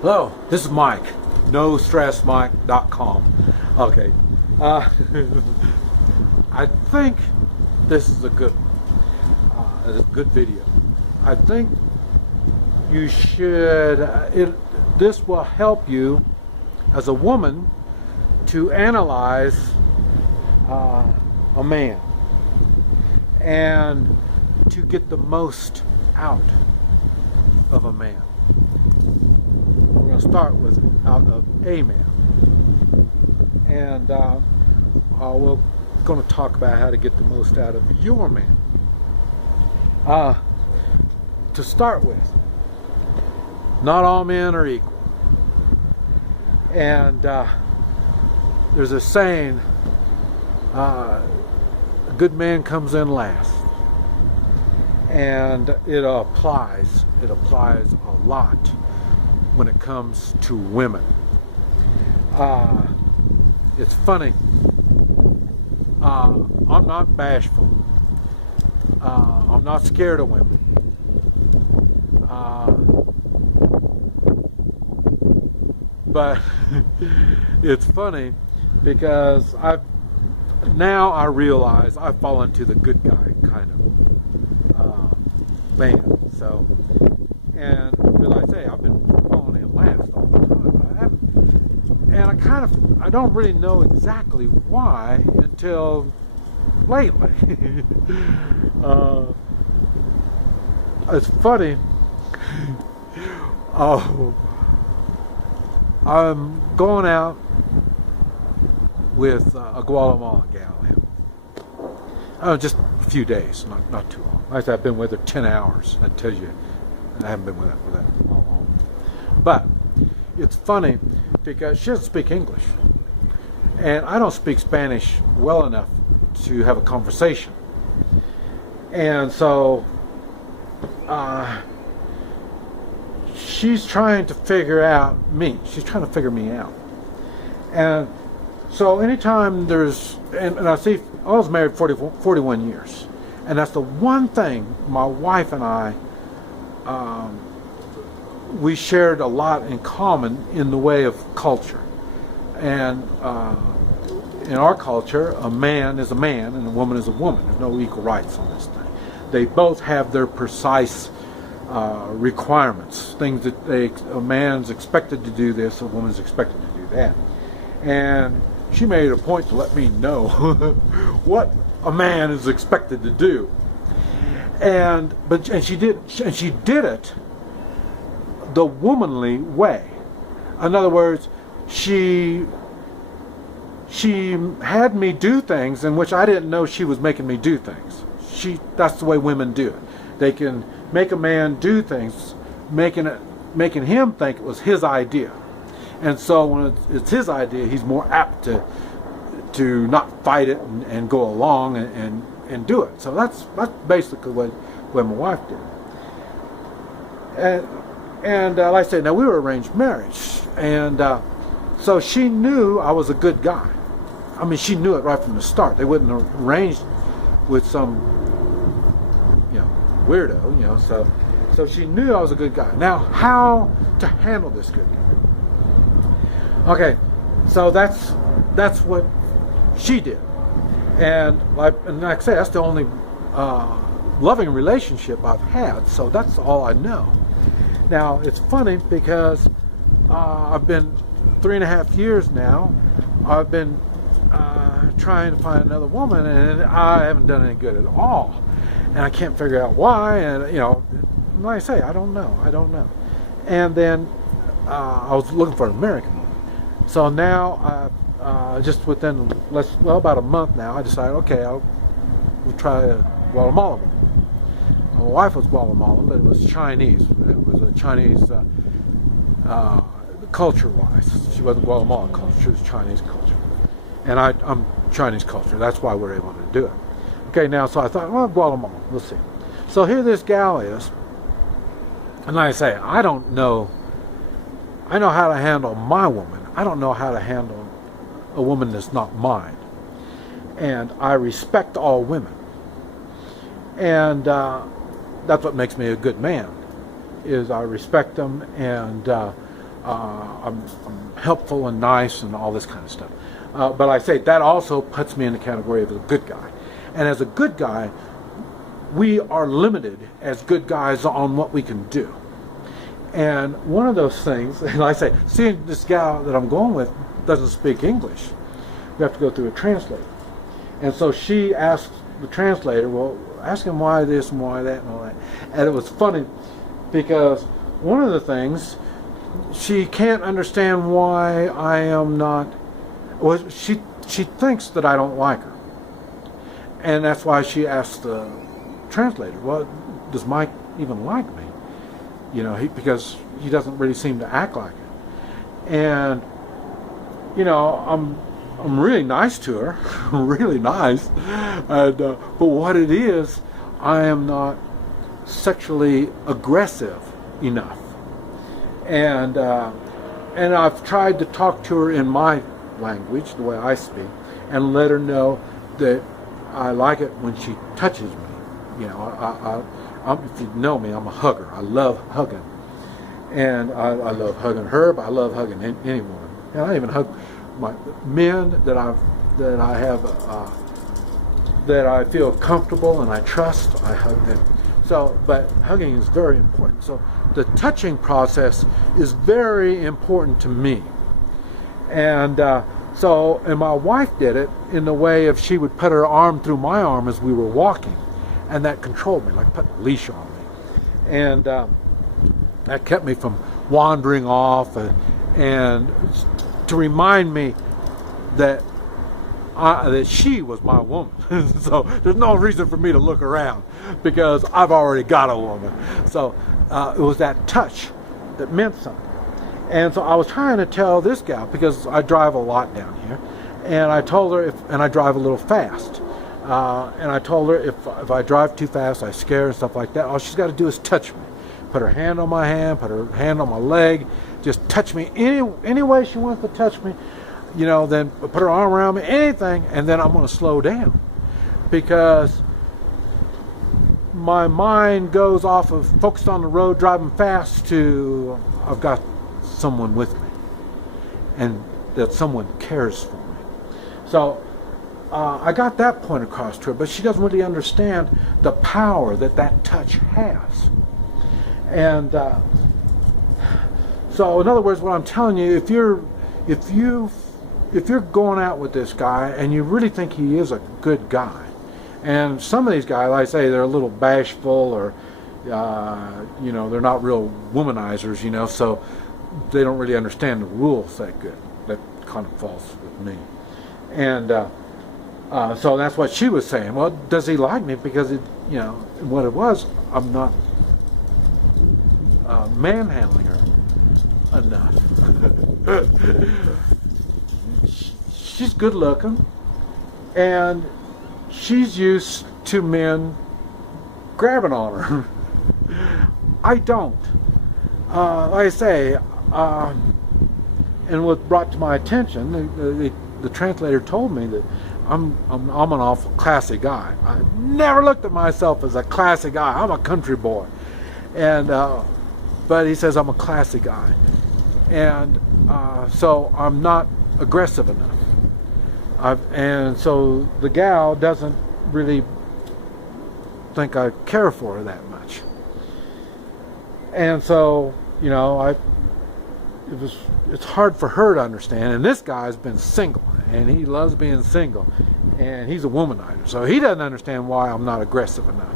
Hello, this is Mike, NoStressMike.com. Okay, I think this is a good video. I think you should. This will help you as a woman to analyze a man and to get the most out of a man. We're going to start with out of a man, and we're going to talk about how to get the most out of your man. To start with, not all men are equal, and there's a saying, a good man comes in last, and it applies a lot when it comes to women. It's funny, I'm not bashful, I'm not scared of women, but it's funny because I realize I fall into the good guy kind of man. So, and as I say, I've been falling in last all the time. I don't really know exactly why until lately. It's funny. I'm going out with a Guatemalan gal here. Just a few days, not too long. Like I said, I've been with her 10 hours. That tells you I haven't been with her for that long. But it's funny because she doesn't speak English, and I don't speak Spanish well enough to have a conversation. And so she's trying to figure out me. She's trying to figure me out. And so anytime there's, and I see, I was married 41 years. And that's the one thing my wife and I, we shared a lot in common in the way of culture. And in our culture, a man is a man and a woman is a woman. There's no equal rights on this thing. They both have their precise requirements, things that a man's expected to do this, a woman's expected to do that. And she made a point to let me know what a man is expected to do. And she did it the womanly way. In other words, she had me do things in which I didn't know she was making me do things. That's the way women do it. They can make a man do things, making him think it was his idea. And so when it's his idea, he's more apt to not fight it and go along and do it. So that's basically what my wife did. And like I said, now we were arranged marriage, and so she knew I was a good guy. I mean, she knew it right from the start. They wouldn't arrange with some weirdo, so she knew I was a good guy. Now, how to handle this good guy? Okay, so that's what she did, and like I say, that's the only loving relationship I've had. So that's all I know. Now it's funny because I've been 3.5 years now. I've been trying to find another woman, and I haven't done any good at all. And I can't figure out why. And like I say, I don't know. And then I was looking for an American woman. So now, just within about a month now, I decided, okay, we'll try a Guatemalan woman. My wife was Guatemalan, but it was Chinese. It was a Chinese culture-wise. She wasn't Guatemalan culture; she was Chinese culture. And I'm Chinese culture. That's why we're able to do it. Okay, now, so I thought, well, Guatemala, we'll see. So here this gal is, and like I say, I don't know. I know how to handle my woman. I don't know how to handle a woman that's not mine. And I respect all women. And that's what makes me a good man, is I respect them, and I'm helpful and nice and all this kind of stuff. But I say that also puts me in the category of a good guy. And as a good guy, we are limited as good guys on what we can do. And one of those things, and I say, seeing this gal that I'm going with doesn't speak English, we have to go through a translator. And so she asked the translator, well, ask him why this and why that and all that. And it was funny because one of the things, she can't understand why I am not, well, she thinks that I don't like her. And that's why she asked the translator, well, does Mike even like me? You know, because he doesn't really seem to act like it. And, you know, I'm really nice to her, really nice. And, but what it is, I am not sexually aggressive enough. And I've tried to talk to her in my language, the way I speak, and let her know that I like it when she touches me. You know, if you know me, I'm a hugger. I love hugging. And I love hugging her, but I love hugging anyone. And I even hug my men that I feel comfortable and I trust. I hug them. So, but hugging is very important. So the touching process is very important to me. And and my wife did it in the way of she would put her arm through my arm as we were walking. And that controlled me, like putting a leash on me. And that kept me from wandering off and to remind me that she was my woman. So there's no reason for me to look around because I've already got a woman. So it was that touch that meant something. And so I was trying to tell this gal, because I drive a lot down here, and I told her, and I drive a little fast. And I told her if I drive too fast, I scare her and stuff like that. All she's got to do is touch me. Put her hand on my hand, put her hand on my leg, just touch me any way she wants to touch me. You know, then put her arm around me, anything, and then I'm going to slow down. Because my mind goes off of focused on the road, driving fast, to I've got someone with me. And that someone cares for me. So I got that point across to her, but she doesn't really understand the power that touch has. And so, in other words, what I'm telling you, if you're going out with this guy and you really think he is a good guy, and some of these guys, like I say, they're a little bashful, or you know, they're not real womanizers, you know, so they don't really understand the rules that good. That kind of falls with me. And so that's what she was saying. Well, does he like me? Because it, you know, what it was, I'm not manhandling her enough. She's good looking, and she's used to men grabbing on her. I don't. Like I say, and what brought to my attention, the translator told me that I'm an awful classy guy. I never looked at myself as a classy guy. I'm a country boy, and but he says I'm a classy guy, and so I'm not aggressive enough. And so the gal doesn't really think I care for her that much. And so, you know, it's hard for her to understand. And this guy's been single, and he loves being single, and he's a womanizer, so he doesn't understand why I'm not aggressive enough.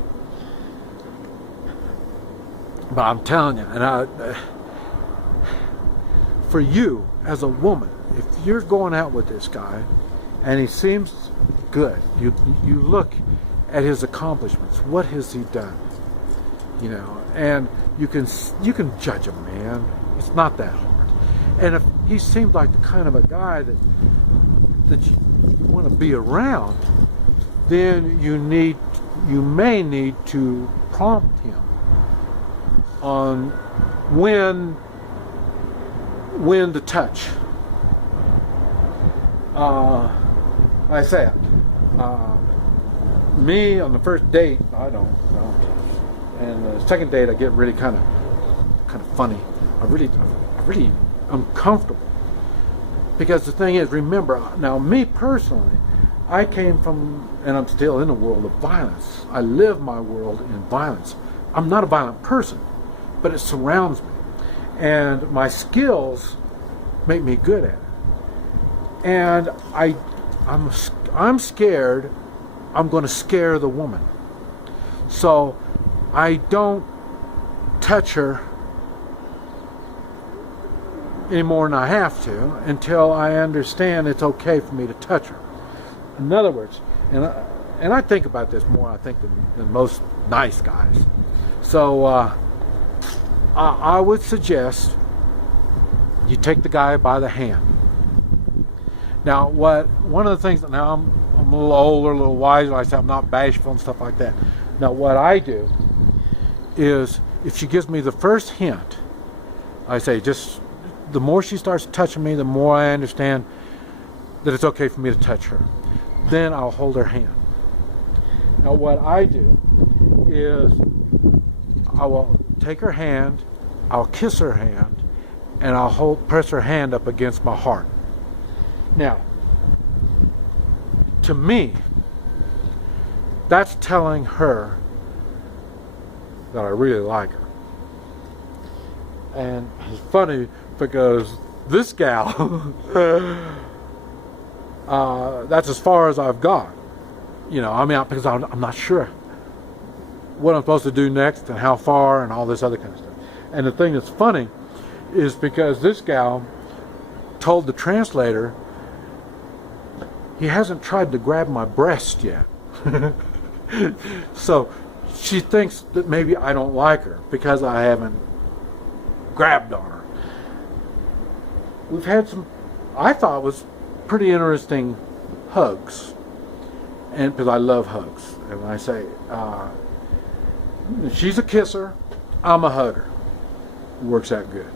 But I'm telling you, and for you as a woman, if you're going out with this guy and he seems good, you look at his accomplishments. What has he done? You know, and you can judge a man. It's not that hard. And if he seems like the kind of a guy that you want to be around, then you may need to prompt him on when to touch. I say it. Me on the first date, I don't touch. And the second date, I get really kind of funny. I really I'm comfortable. Because the thing is, remember, now me personally, I came from, and I'm still in a world of violence. I live my world in violence. I'm not a violent person, but it surrounds me. And my skills make me good at it. And I'm scared I'm going to scare the woman. So I don't touch her any more than I have to until I understand it's okay for me to touch her. In other words, and I think about this more, I think, than most nice guys. So I would suggest you take the guy by the hand. Now, one of the things, now I'm a little older, a little wiser, like I said, I'm not bashful and stuff like that. Now, what I do is, if she gives me the first hint, I say, just the more she starts touching me, the more I understand that it's okay for me to touch her. Then I'll hold her hand. Now, what I do is, I will take her hand, I'll kiss her hand, and I'll press her hand up against my heart. Now, to me, that's telling her that I really like her. And it's funny because this gal, that's as far as I've got. You know, I mean, because I'm not sure what I'm supposed to do next and how far and all this other kind of stuff. And the thing that's funny is because this gal told the translator he hasn't tried to grab my breast yet. So she thinks that maybe I don't like her because I haven't grabbed on her. We've had some, I thought, was pretty interesting hugs, and because I love hugs, and I say she's a kisser, I'm a hugger. It works out good.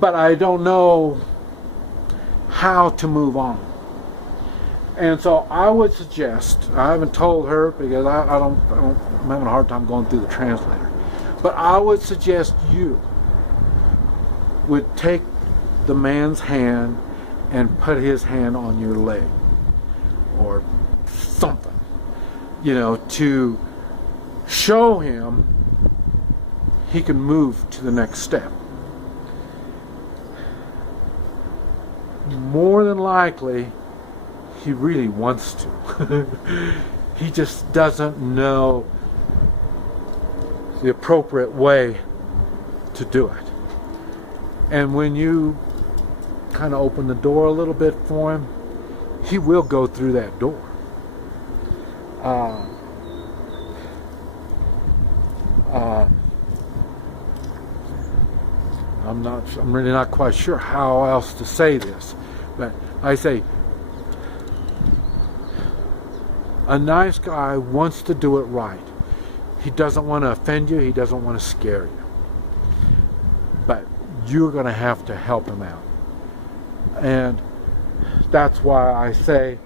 But I don't know how to move on. And so I would suggest, I haven't told her because I'm having a hard time going through the translator, but I would suggest you would take the man's hand and put his hand on your leg or something, you know, to show him he can move to the next step. More than likely, he really wants to. He just doesn't know the appropriate way to do it. And when you kind of open the door a little bit for him, he will go through that door. I'm really not quite sure how else to say this, but I say, a nice guy wants to do it right. He doesn't want to offend you. He doesn't want to scare you. But you're going to have to help him out. And that's why I say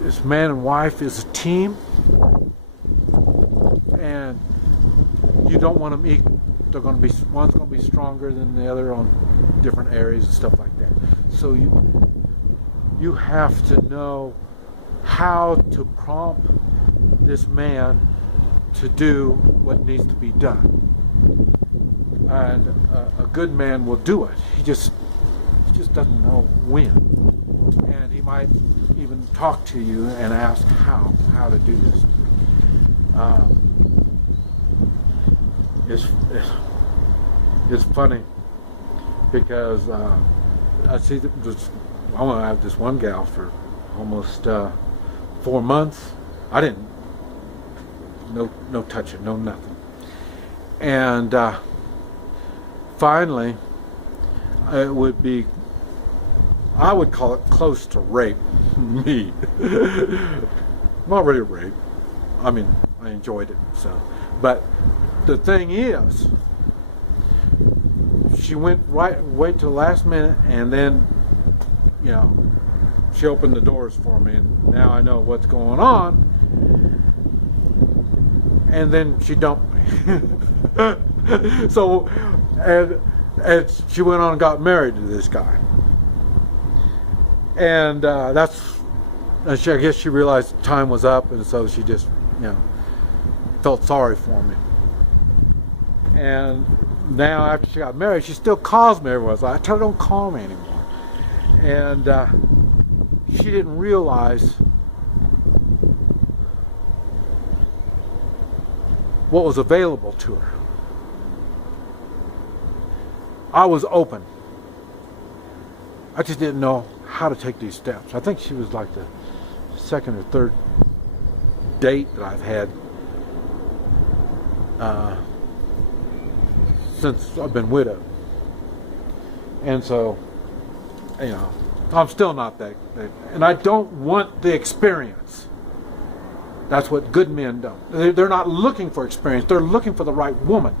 this man and wife is a team. And you don't want them equal. They're going to be, one's going to be stronger than the other on different areas and stuff like that. So you have to know how to prompt this man to do what needs to be done. And a good man will do it. He just doesn't know when. And he might even talk to you and ask how to do this. It's funny because I see that I want to have this one gal for almost 4 months. I didn't, no touching, no nothing. And finally, it would be, I would call it close to rape. Me. Not really rape. I mean, I enjoyed it, so. But the thing is, she wait till the last minute, and then, you know, she opened the doors for me, and now I know what's going on. And then she dumped me. So, and she went on and got married to this guy. And I guess she realized time was up, and so she just, felt sorry for me. And now after she got married, she still calls me every once in a while. I tell her, don't call me anymore. And she didn't realize what was available to her. I was open. I just didn't know how to take these steps. I think she was like the second or third date that I've had since I've been widowed. And so, I'm still not that, and I don't want the experience. That's what good men don't. They're not looking for experience. They're looking for the right woman,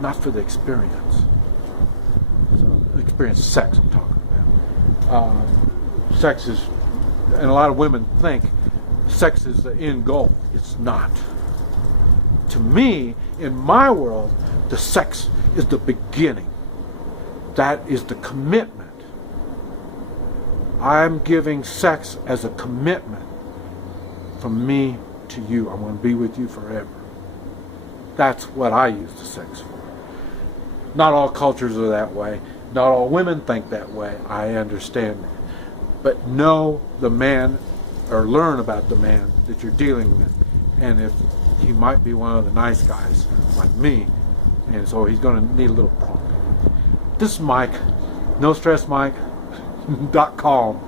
not for the experience. So, experience sex I'm talking about. Sex is, and a lot of women think sex is the end goal. It's not. To me, in my world, the sex is the beginning. That is the commitment. I'm giving sex as a commitment from me to you. I'm going to be with you forever. That's what I use the sex for. Not all cultures are that way. Not all women think that way. I understand that. But know the man, or learn about the man that you're dealing with. And if he might be one of the nice guys like me, and so he's going to need a little prompt. This is Mike, NoStressMike.com.